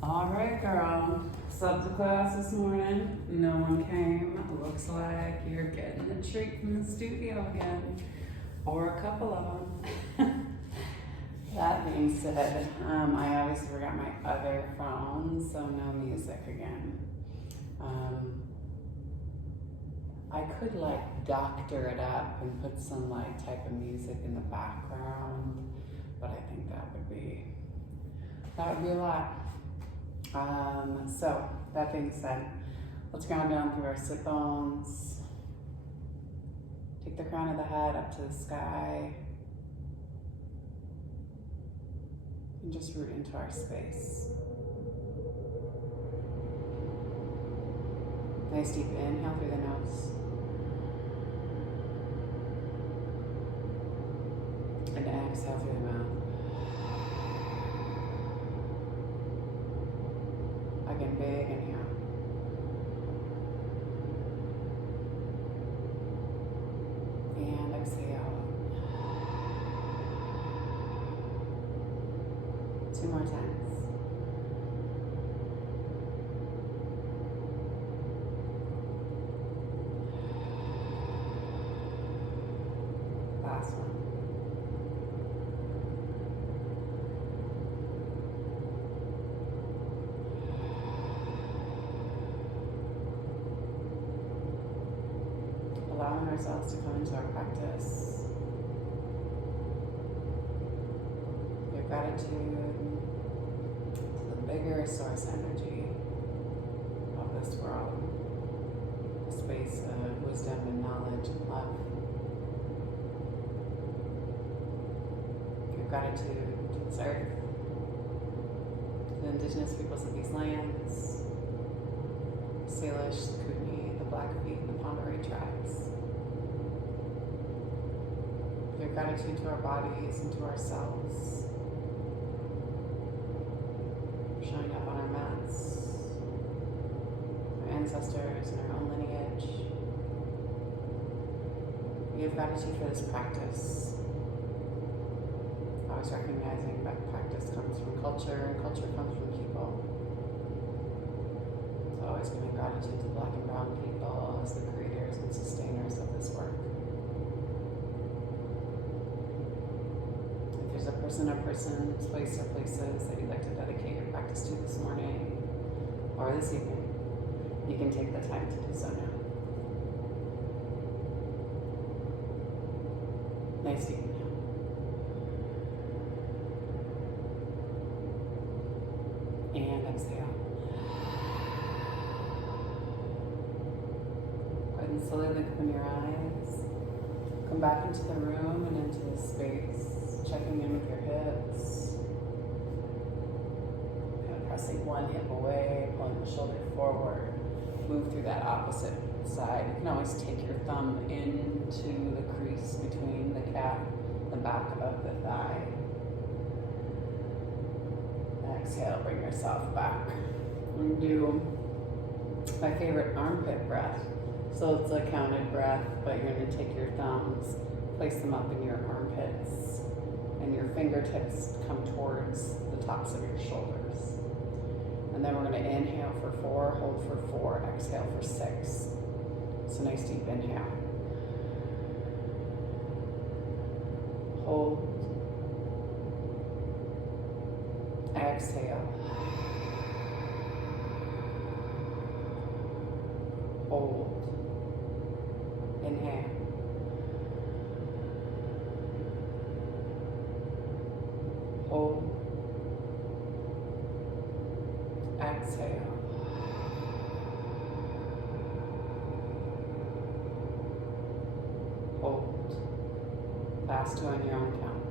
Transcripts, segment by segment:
All right, girl. Sub to class this morning. No one came. Looks like you're getting a treat from the studio again, or a couple of them. That being said, I obviously forgot my other phone, so no music again. I could like doctor it up and put some like type of music in the background, but I think that would be a lot. So that being said, let's ground down through our sit bones. Take the crown of the head up to the sky. And just root into our space. Nice deep inhale through the nose. And exhale through the mouth. Again, big inhale. And exhale. 2 more times. Last one. Allowing ourselves to come into our practice. Give gratitude to the bigger source energy of this world, a space of wisdom and knowledge and love. Give gratitude to this earth, to the indigenous peoples of these lands, the Salish, the Kootenai, the Blackfeet, and the Pomeroy tribes. Give gratitude to our bodies and to ourselves. Showing up on our mats, our ancestors and our own lineage. We give gratitude for this practice. Always recognizing that practice comes from culture and culture comes from people. So always giving gratitude to Black and Brown people as the creators and sustainers of this work. If there's a person or persons, place or places that you'd like to dedicate your practice to this morning or this evening, you can take the time to do so now. Nice deep inhale. And exhale. Go ahead and slowly open your eyes. Come back into the room and into the space, checking in with your hips. Kind of pressing one hip away, pulling the shoulder forward. Move through that opposite side. You can always take your thumb into the crease between the calf, the back of the thigh. Exhale, bring yourself back. And do my favorite armpit breath. So it's a counted breath, but you're going to take your thumbs, place them up in your armpits, and your fingertips come towards the tops of your shoulders. And then we're going to inhale for 4, hold for 4, exhale for 6. So nice deep inhale. Hold. Exhale. Hold. Inhale. Hold. Exhale. Hold. Last 2 on your own count.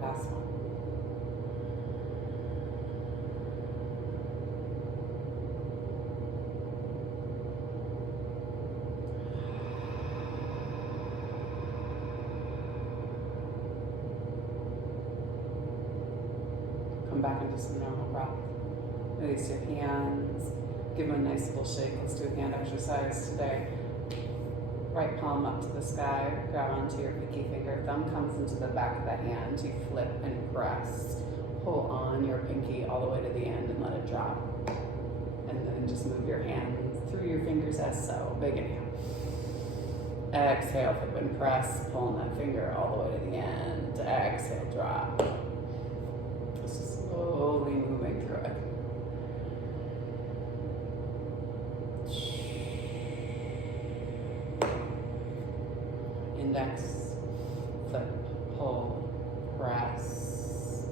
Last one. Come back into some normal breath. Release your hands. Give them a nice little shake. Let's do a hand exercise today. Right palm up to the sky, grab onto your pinky finger, thumb comes into the back of the hand, you flip and press. Pull on your pinky all the way to the end and let it drop. And then just move your hand through your fingers as so. Big inhale. Exhale, flip and press, pulling that finger all the way to the end. Exhale, drop. Slowly moving through it. Index, flip, pull, press.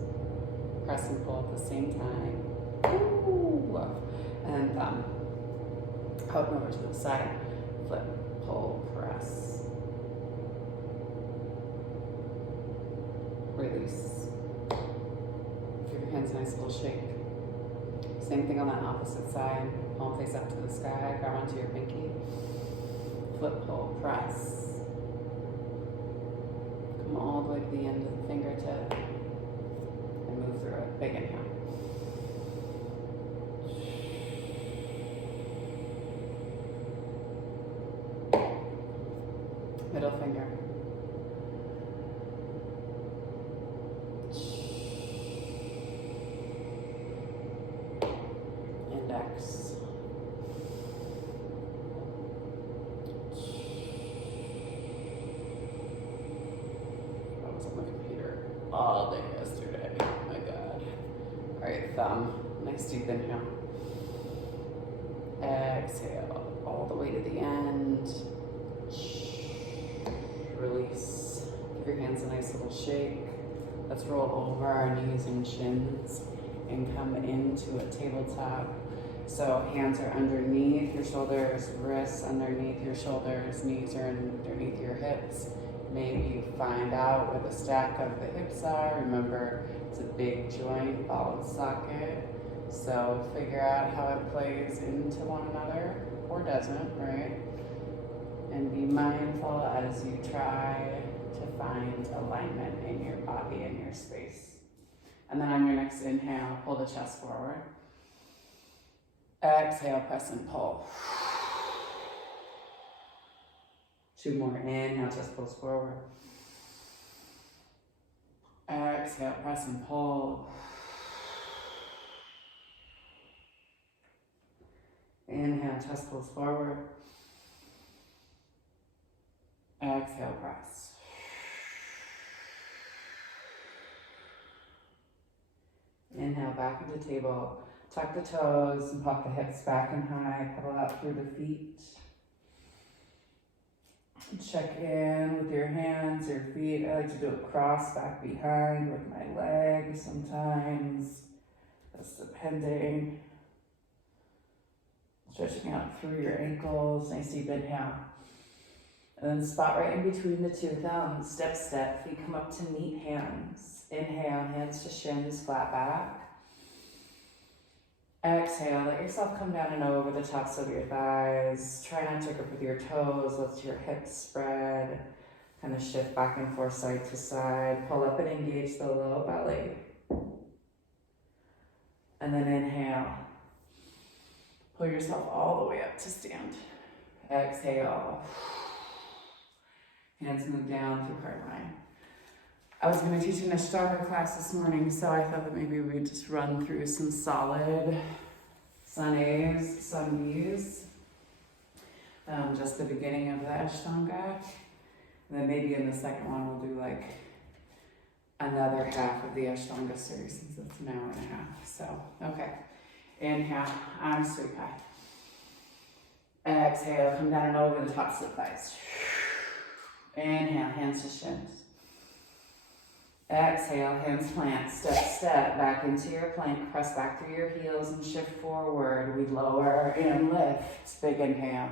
Press and pull at the same time. Ooh. And thumb. Out and over to the side. Flip, pull, press. Release. Give your hands a nice little shake. Same thing on that opposite side. Palm face up to the sky. Grab onto your pinky. Flip, pull, press. Come all the way to the end of the fingertip and move through it. Big inhale. Middle finger. Index. All day yesterday. Oh my God. All right, thumb. Nice deep inhale. Exhale all the way to the end. Release. Give your hands a nice little shake. Let's roll over our knees and shins and come into a tabletop. So hands are underneath your shoulders, wrists underneath your shoulders, knees are underneath your hips. Maybe you find out where the stack of the hips are. Remember, it's a big joint, ball and socket. So figure out how it plays into one another, or doesn't, right? And be mindful as you try to find alignment in your body and your space. And then on your next inhale, pull the chest forward. Exhale, press and pull. 2 more. Inhale, chest pulls forward. Exhale, press and pull. Inhale, chest pulls forward. Exhale, press. Inhale, back into table. Tuck the toes and pop the hips back and high. Pedal out through the feet. Check in with your hands, your feet. I like to do a cross back behind with my legs sometimes. That's depending. Stretching out through your ankles. Nice deep inhale. And then spot right in between the 2 thumbs. Step, step. Feet come up to meet hands. Inhale, hands to shins, flat back. Exhale, let yourself come down and over the tops of your thighs. Try not to grip with your toes. Let your hips spread. Kind of shift back and forth, side to side. Pull up and engage the low belly. And then inhale. Pull yourself all the way up to stand. Exhale. Hands move down through heart line. I was going to teach an Ashtanga class this morning, so I thought that maybe we'd just run through some solid sun A's, sun B's. Just the beginning of the Ashtanga. And then maybe in the second one we'll do like another half of the Ashtanga series since it's an hour and a half. So, okay. Inhale, arms sweep high. Exhale, come down and over the tops of the thighs. Inhale, hands to shins. Exhale, hands plant, step, step, back into your plank, press back through your heels and shift forward. We lower and lift, big inhale.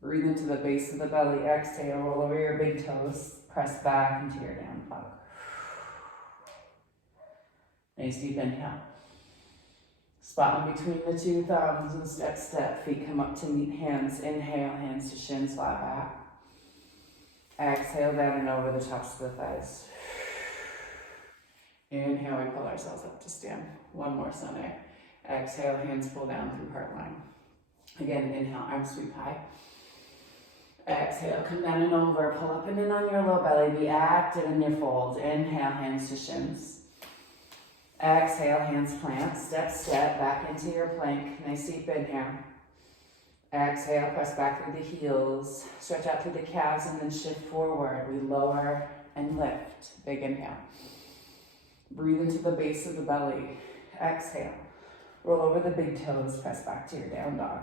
Breathe into the base of the belly, exhale, roll over your big toes, press back into your down dog. Nice deep inhale. Spot in between the 2 thumbs and step, step, feet come up to meet hands. Inhale, hands to shins, flat back. Exhale down and over the tops of the thighs. Inhale, we pull ourselves up to stand. One more Sunday. Exhale, hands pull down through heart line. Again, inhale, arms sweep high. Exhale, come down and over, pull up and in on your low belly, be active in your fold. Inhale, hands to shins. Exhale, hands plant, step, step, back into your plank. Nice deep inhale. Exhale, press back through the heels, stretch out through the calves and then shift forward. We lower and lift, big inhale. Breathe into the base of the belly. Exhale, roll over the big toes, press back to your down dog.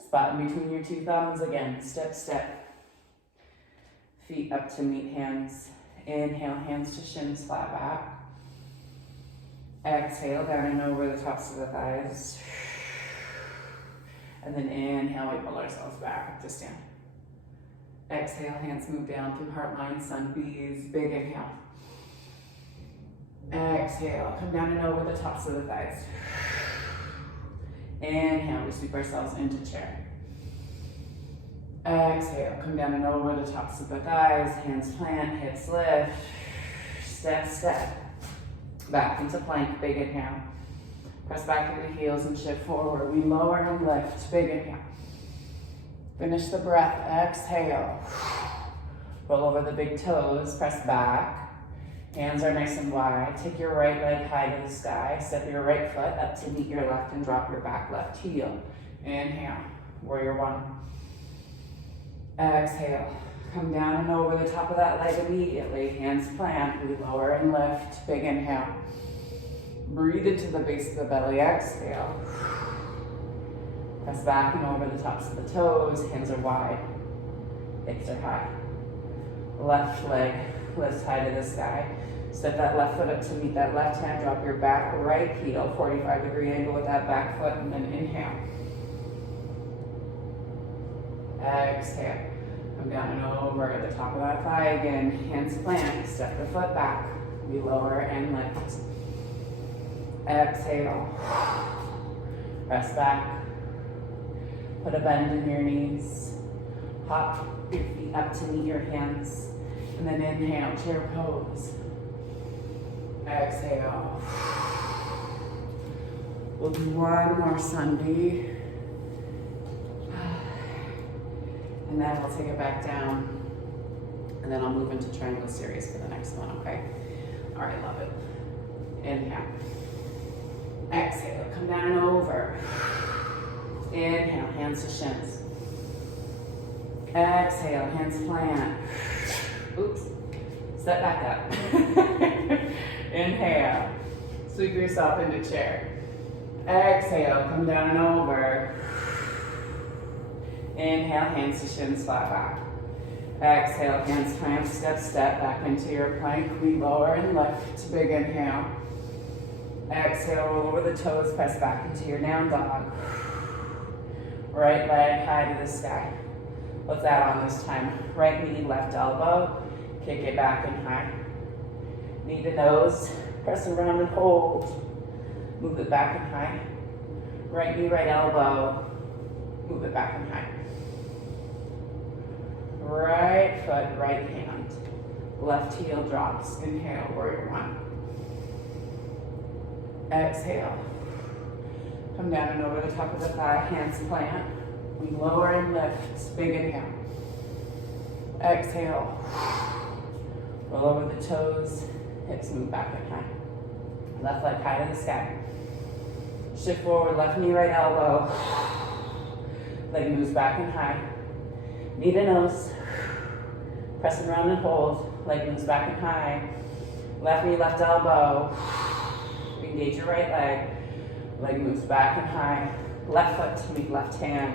Spot in between your two thumbs again, step, step. Feet up to meet hands. Inhale, hands to shins, flat back. Exhale, down and over the tops of the thighs. And then inhale, we pull ourselves back up to stand. Exhale, hands move down through heart line, sun bees, big inhale. Exhale, come down and over the tops of the thighs. Inhale, we sweep ourselves into chair. Exhale, come down and over the tops of the thighs, hands plant, hips lift, step, step. Back into plank, big inhale. Press back through the heels and shift forward. We lower and lift, big inhale. Finish the breath, exhale. Roll over the big toes, press back. Hands are nice and wide. Take your right leg high to the sky. Step your right foot up to meet your left and drop your back left heel. Inhale, warrior one. Exhale, come down and over the top of that leg immediately. Hands plant, we lower and lift. Big inhale. Breathe into the base of the belly, exhale. Press back and over the tops of the toes. Hands are wide, hips are high. Left leg lifts high to the sky. Step that left foot up to meet that left hand. Drop your back right heel, 45-degree angle with that back foot, and then inhale. Exhale. Come down and over at the top of that thigh again. Hands plant. Step the foot back. We lower and lift. Exhale. Press back. Put a bend in your knees. Hop your feet up to meet your hands. And then inhale, chair pose. Exhale. We'll do one more Sunday. And then we'll take it back down. And then I'll move into triangle series for the next one, okay? All right, love it. Inhale. Exhale, come down and over. Inhale, hands to shins. Exhale, hands plant. Oops, step back up. Inhale, sweep yourself into chair. Exhale, come down and over. Inhale, hands to shins, flat back. Exhale, hands plant, step, step back into your plank. We lower and lift, big inhale. Exhale, roll over the toes, press back into your down dog. Right leg high to the sky. What's that on this time? Right knee, left elbow. Kick it back and high. Knee to nose. Press around and hold. Move it back and high. Right knee, right elbow. Move it back and high. Right foot, right hand. Left heel drops. Inhale, warrior one. Exhale. Come down and over the top of the thigh, hands plant. We lower and lift, big inhale. Exhale. Roll over the toes, hips move back and high. Left leg high to the sky. Shift forward, left knee, right elbow. Leg moves back and high. Knee to nose. Press it around and hold. Leg moves back and high. Left knee, left elbow. Engage your right leg. Leg moves back and high. Left foot to meet left hand.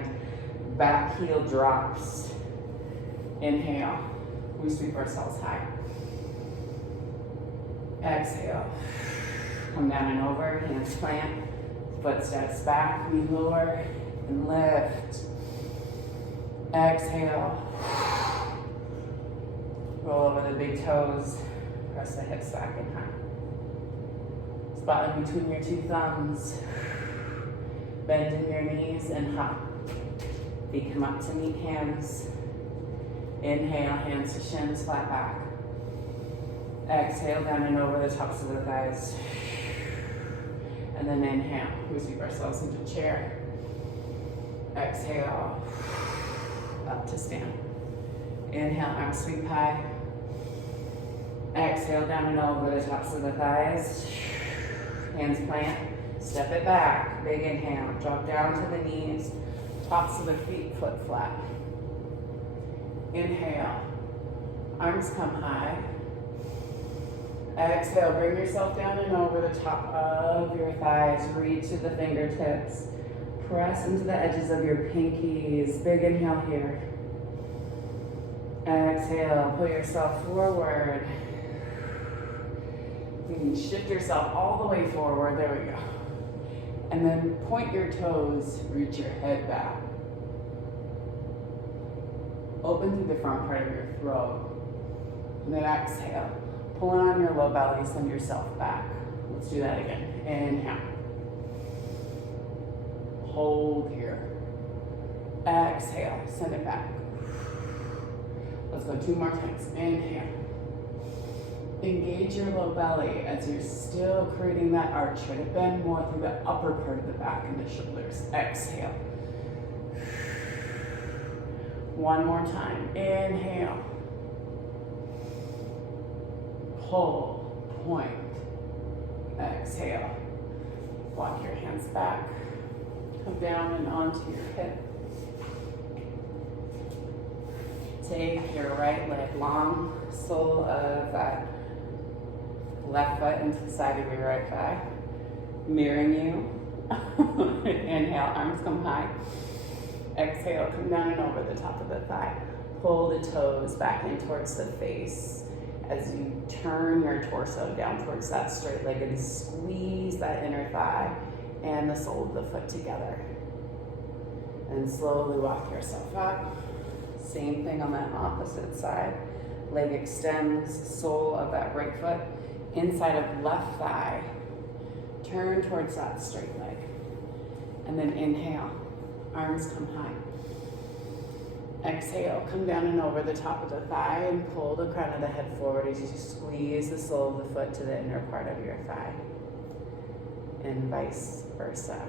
Back heel drops. Inhale. We sweep ourselves high. Exhale. Come down and over. Hands plant. Foot steps back. We lower and lift. Exhale. Roll over the big toes. Press the hips back and high. Spot in between your two thumbs. Bend in your knees and hop. Feet come up to meet hands. Inhale, hands to shins, flat back. Exhale down and over the tops of the thighs. And then inhale, we sweep ourselves into chair. Exhale, up to stand. Inhale, arms sweep high. Exhale down and over the tops of the thighs. Hands plant, step it back. Big inhale, drop down to the knees. Tops of the feet flip flat. Inhale, arms come high. Exhale, bring yourself down and over the top of your thighs. Reach to the fingertips. Press into the edges of your pinkies. Big inhale here. Exhale, pull yourself forward. You can shift yourself all the way forward. There we go. And then point your toes, reach your head back. Open through the front part of your throat. And then exhale. Pull on your low belly, send yourself back. Let's do that again. Inhale. Hold here. Exhale, send it back. Let's go 2 more times. Inhale. Engage your low belly as you're still creating that arch. Try to bend more through the upper part of the back and the shoulders. Exhale. 1 more time. Inhale. Pull, point. Exhale. Walk your hands back. Come down and onto your hip. Take your right leg long, sole of that left foot into the side of your right thigh, mirroring you. Inhale, arms come high. Exhale, come down and over the top of the thigh. Pull the toes back in towards the face as you turn your torso down towards that straight leg and squeeze that inner thigh and the sole of the foot together. And slowly walk yourself up. Same thing on that opposite side. Leg extends, sole of that right foot, inside of left thigh. Turn towards that straight leg. And then inhale, arms come high. Exhale, come down and over the top of the thigh and pull the crown of the head forward as you squeeze the sole of the foot to the inner part of your thigh. And vice versa.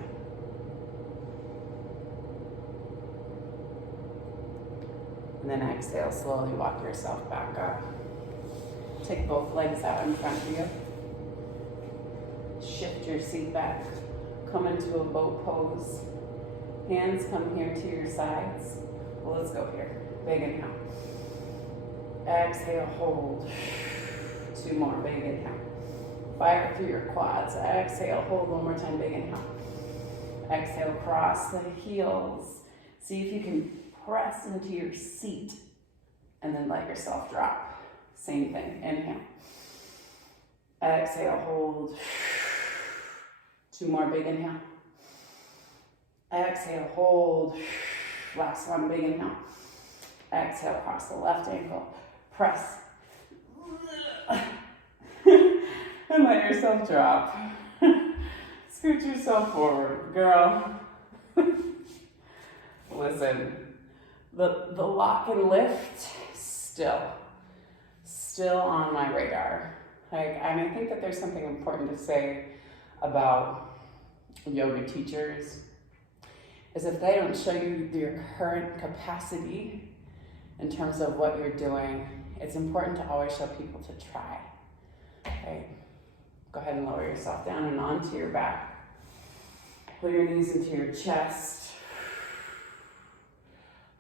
And then exhale, slowly walk yourself back up. Take both legs out in front of you. Shift your seat back. Come into a boat pose. Hands come here to your sides. Well, let's go here. Big inhale. Exhale, hold. 2 more, big inhale. Fire through your quads. Exhale, hold 1 more time, big inhale. Exhale, cross the heels. See if you can press into your seat and then let yourself drop. Same thing, inhale. Exhale, hold. 2 more, big inhale. Exhale, hold. Last one, big inhale. Exhale, cross the left ankle. Press. And let yourself drop. Scoot yourself forward, girl. Listen, the lock and lift, still on my radar. And I think that there's something important to say about yoga teachers, is if they don't show you your current capacity in terms of what you're doing, it's important to always show people to try. Okay? Go ahead and lower yourself down and onto your back. Pull your knees into your chest.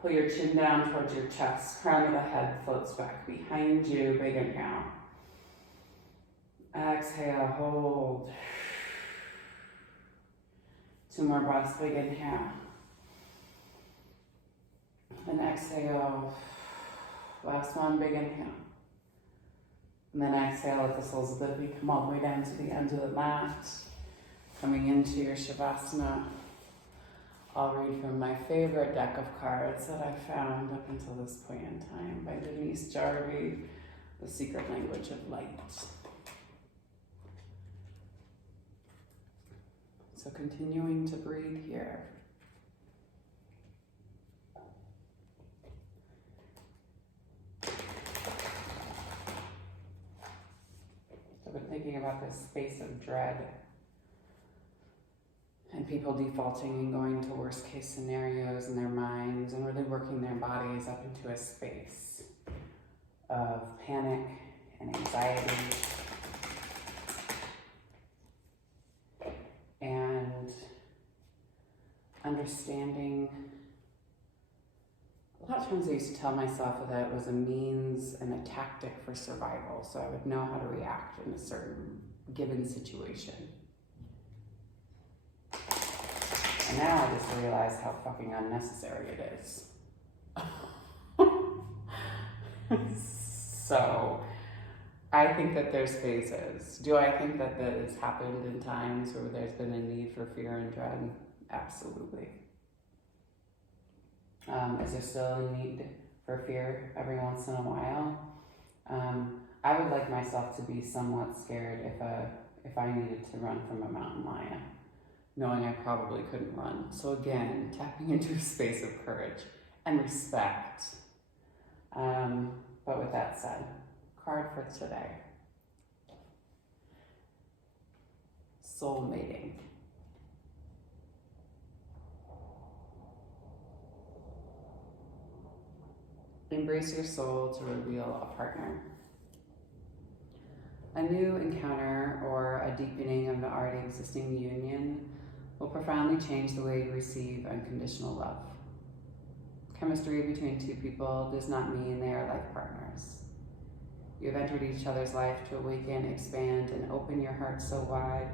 Pull your chin down towards your chest. Crown of the head floats back behind you. Big inhale. Exhale, hold. 2 more breaths, big inhale. And exhale. Last one, big inhale. And then exhale, let the soles of the feet come all the way down to the end of the mat. Coming into your Shavasana. I'll read from my favorite deck of cards that I found up until this point in time by Denise Jarvie, The Secret Language of Light. So continuing to breathe here. space of dread, and people defaulting and going to worst case scenarios in their minds and really working their bodies up into a space of panic and anxiety and understanding. A lot of times I used to tell myself that it was a means and a tactic for survival, so I would know how to react in a certain given situation. And now I just realize how fucking unnecessary it is. So I think that there's phases. Do I think that this has happened in times where there's been a need for fear and dread? Absolutely. Is there still a need for fear every once in a while? I would like myself to be somewhat scared if I needed to run from a mountain lion, knowing I probably couldn't run. So again, tapping into a space of courage and respect. But with that said, card for today. Soul mating. Embrace your soul to reveal a partner. A new encounter or a deepening of the already existing union will profoundly change the way you receive unconditional love. Chemistry between two people does not mean they are life partners. You have entered each other's life to awaken, expand, and open your heart so wide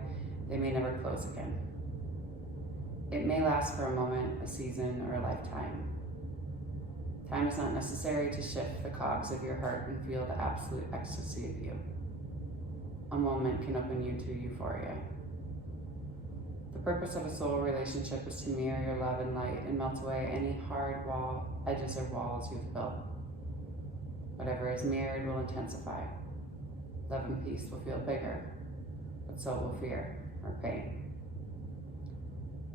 they may never close again. It may last for a moment, a season, or a lifetime. Time is not necessary to shift the cogs of your heart and feel the absolute ecstasy of you. A moment can open you to euphoria. The purpose of a soul relationship is to mirror your love and light and melt away any hard edges or walls you've built. Whatever is mirrored will intensify. Love and peace will feel bigger, but so will fear or pain.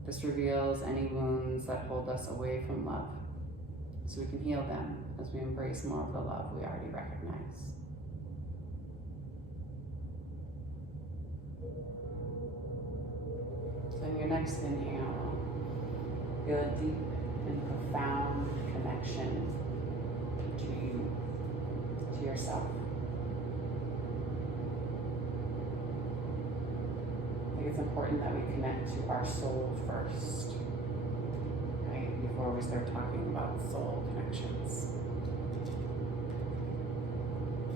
This reveals any wounds that hold us away from love, so we can heal them as we embrace more of the love we already recognize. So in your next inhale, feel a deep and profound connection to you, to yourself. I think it's important that we connect to our soul first, right? Before we start talking about soul connections.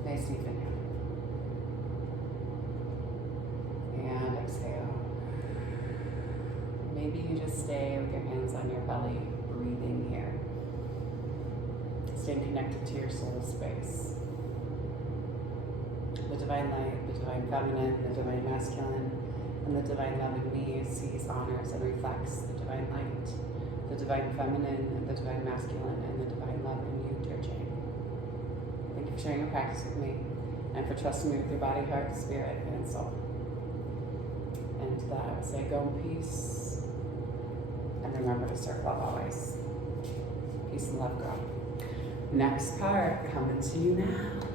Nice deep inhale. And exhale. Maybe you just stay with your hands on your belly, breathing here. Staying connected to your soul space. The divine light, the divine feminine, the divine masculine, and the divine love in me sees, honors, and reflects the divine light, the divine feminine, the divine masculine, and the divine love in you, dear Jane. Thank you for sharing your practice with me, and for trusting me with your body, heart, spirit, and soul. And to that I would say, go in peace, and remember to serve love always. Peace and love, girl. Next card coming to you now.